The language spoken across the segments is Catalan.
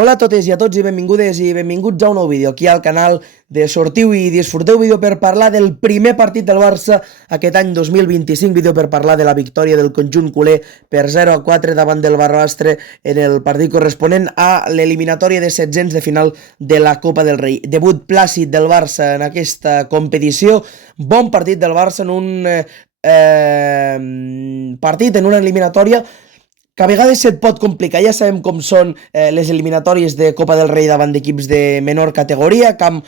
Hola a totes i a tots i benvingudes i benvinguts a un nou vídeo aquí al canal de Sortiu i Disfruteu, vídeo per parlar del primer partit del Barça aquest any 2025, vídeo per parlar de la victòria del conjunt culer per 0-4 davant del Barbastre en el partit corresponent a l'eliminatòria de setzents de final de la Copa del Rei. Debut plàcid del Barça en aquesta competició, bon partit del Barça en un partit, en una eliminatòria que a vegades se't pot complicar. Ja sabem com són les eliminatòries de Copa del Rei davant d'equips de menor categoria, camp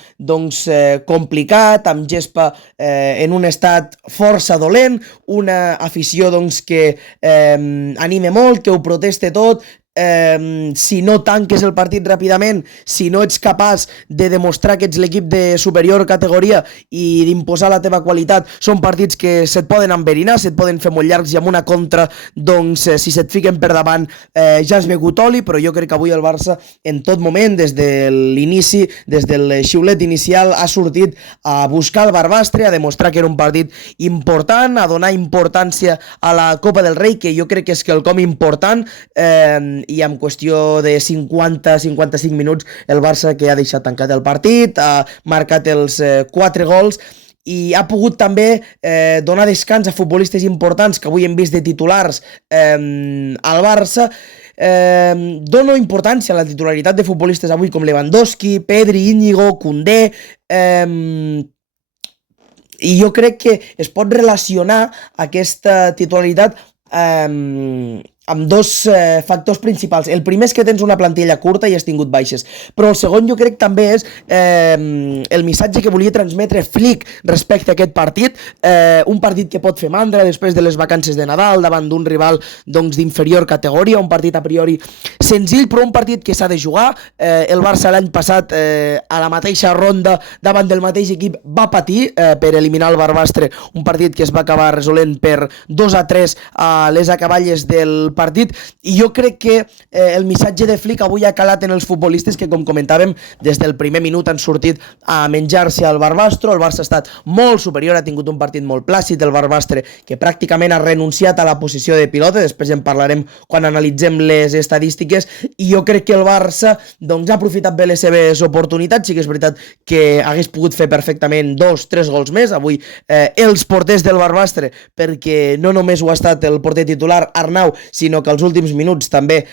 complicat, amb gespa en un estat força dolent, una afició que anime molt, que ho proteste tot. Si no tanques el partit ràpidament, si no ets capaç de demostrar que ets l'equip de superior categoria i d'imposar la teva qualitat, són partits que se't poden enverinar, se't poden fer molt llargs, i amb una contra, si se't fiquen per davant ja has begut oli. Però jo crec que avui el Barça en tot moment, des de l'inici, des del xiulet inicial, ha sortit a buscar el Barbastre, a demostrar que era un partit important, a donar importància a la Copa del Rei, que jo crec que és quelcom important, i en qüestió de 50-55 minuts el Barça, que ha deixat tancat el partit, ha marcat els 4 gols i ha pogut també donar descans a futbolistes importants que avui hem vist de titulars al Barça. Dono importància a la titularitat de futbolistes avui com Lewandowski, Pedri, Íñigo, Koundé, i jo crec que es pot relacionar aquesta titularitat amb dos factors principals. El primer és que tens una plantilla curta i has tingut baixes, però el segon jo crec també és el missatge que volia transmetre Flick respecte a aquest partit, un partit que pot fer mandra després de les vacances de Nadal davant d'un rival d'inferior categoria, un partit a priori senzill però un partit que s'ha de jugar. El Barça l'any passat a la mateixa ronda davant del mateix equip va patir per eliminar el Barbastre, un partit que es va acabar resolent per 2-3 a les acaballes del partit, i jo crec que el missatge de Flick avui ha calat en els futbolistes que, com comentàvem, des del primer minut han sortit a menjar-se al Barbastro. El Barça ha estat molt superior, ha tingut un partit molt plàcid, el Barbastre que pràcticament ha renunciat a la posició de pilota, després en parlarem quan analitzem les estadístiques, i jo crec que el Barça ha aprofitat bé les seves oportunitats. Sí que és veritat que hagués pogut fer perfectament 2-3 gols més avui els porters del Barbastre, perquè no només ho ha estat el porter titular Arnau, sinó que als últims minuts també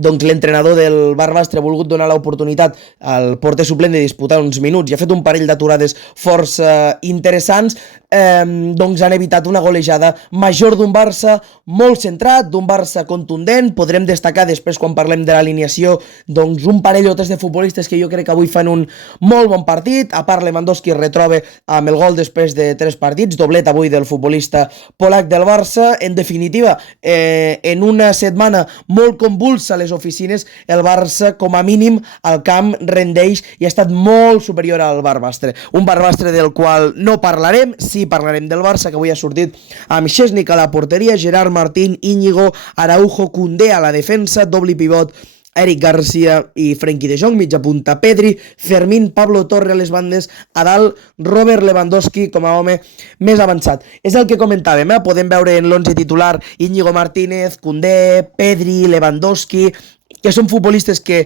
l'entrenador del Barbastre ha volgut donar l'oportunitat al porter suplent de disputar uns minuts i ha fet un parell d'aturades força interessants. Han evitat una golejada major d'un Barça molt centrat, d'un Barça contundent. Podrem destacar després, quan parlem de l'alineació, un parell o tres de futbolistes que jo crec que avui fan un molt bon partit. A part, Lewandowski es retroba amb el gol després de 3 partits, doblet avui del futbolista polac del Barça. En definitiva, en una setmana molt convulsa a les oficines, el Barça, com a mínim, al camp rendeix i ha estat molt superior al Barbastre. Un Barbastre del qual no parlarem. Sí, parlarem del Barça, que avui ha sortit amb Szczesny a la porteria, Gerard Martín, Íñigo, Araujo, Koundé a la defensa, doble pivot Eric Garcia i Frenkie de Jong, mitja punta Pedri, Fermín, Pablo Torre a les bandes, a dalt Robert Lewandowski com a home més avançat. És el que comentàvem, podem veure en l'11 titular Íñigo Martínez, Koundé, Pedri, Lewandowski, que són futbolistes que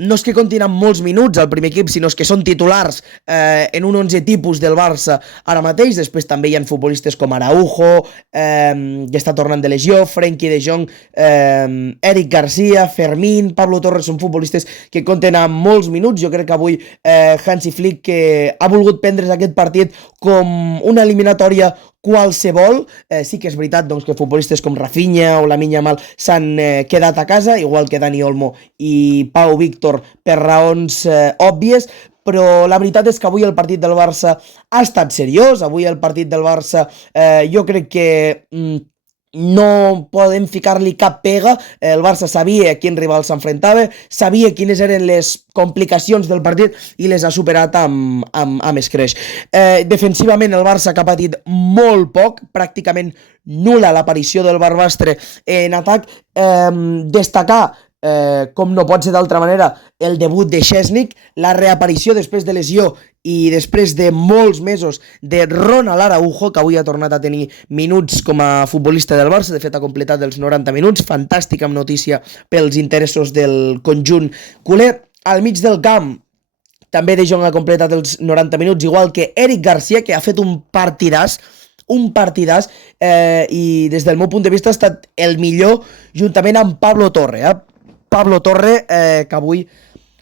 no és que comptin amb molts minuts al primer equip, sinó que són titulars en un 11 tipus del Barça ara mateix. Després també hi ha futbolistes com Araujo, que està tornant de lesió, Frenkie de Jong, Eric Garcia, Fermín, Pablo Torres, són futbolistes que compten amb molts minuts. Jo crec que avui Hansi Flick, que ha volgut prendre's aquest partit com una eliminatòria qualsevol. Sí que és veritat que futbolistes com Rafinha o Lamine Yamal s'han quedat a casa, igual que Dani Olmo i Pau Víctor, per raons òbvies, però la veritat és que avui el partit del Barça ha estat seriós. Avui el partit del Barça jo crec que no podem ficar-li cap pega. El Barça sabia a quin rival s'enfrontava, sabia quines eren les complicacions del partit i les ha superat amb escreix. Defensivament el Barça que ha patit molt poc, pràcticament nul·la l'aparició del Barbastre en atac. Destacar com no pot ser d'altra manera, el debut de Szczęsny, la reaparició després de lesió i després de molts mesos de Ronald Araujo, que avui ha tornat a tenir minuts com a futbolista del Barça, de fet ha completat els 90 minuts, fantàstica notícia pels interessos del conjunt culer. Al mig del camp, també De Jong ha completat els 90 minuts, igual que Eric Garcia, que ha fet un partidàs, i des del meu punt de vista ha estat el millor juntament amb Pablo Torre. Pablo Torre, que avui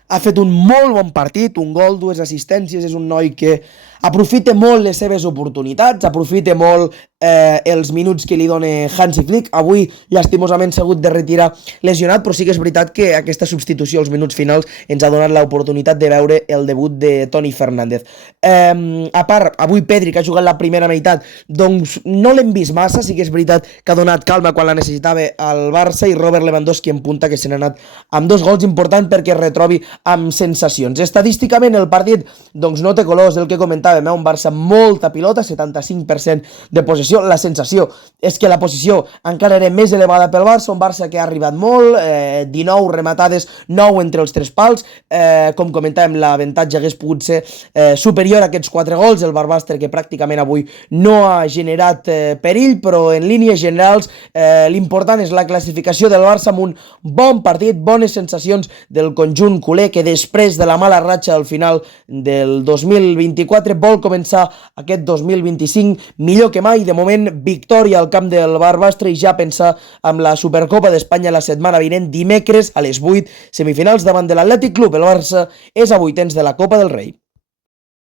ha fet un molt bon partit, un gol, 2 assistències, és un noi que aprofita molt les seves oportunitats, aprofita molt els minuts que li dona Hansi Flick. Avui, llastimosament, s'ha hagut de retirar lesionat, però sí que és veritat que aquesta substitució als minuts finals ens ha donat l'oportunitat de veure el debut de Toni Fernández. A part, avui Pedri, que ha jugat la primera meitat, doncs no l'hem vist massa, sí que és veritat que ha donat calma quan la necessitava al Barça, i Robert Lewandowski en punta, que se n'ha anat amb 2 gols, important perquè es retrobi amb sensacions. Estadísticament el partit doncs no té colors, el que comentàvem, un Barça molta pilota, 75% de possessió. La sensació és que la posició encara era més elevada pel Barça, un Barça que ha arribat molt, 19 rematades, 9 entre els 3 pals, com comentàvem, l'avantatge hagués pogut ser superior a aquests 4 gols, el Barbastre que pràcticament avui no ha generat perill, però en línies generals l'important és la classificació del Barça amb un bon partit, bones sensacions del conjunt culer, que després de la mala ratxa al final del 2024 vol començar aquest 2025 millor que mai. De moment, victòria al camp del Barbastre i ja pensar amb la Supercopa d'Espanya la setmana vinent, dimecres a les 8, semifinals davant de l'Atlètic Club. El Barça és a vuitens de la Copa del Rei.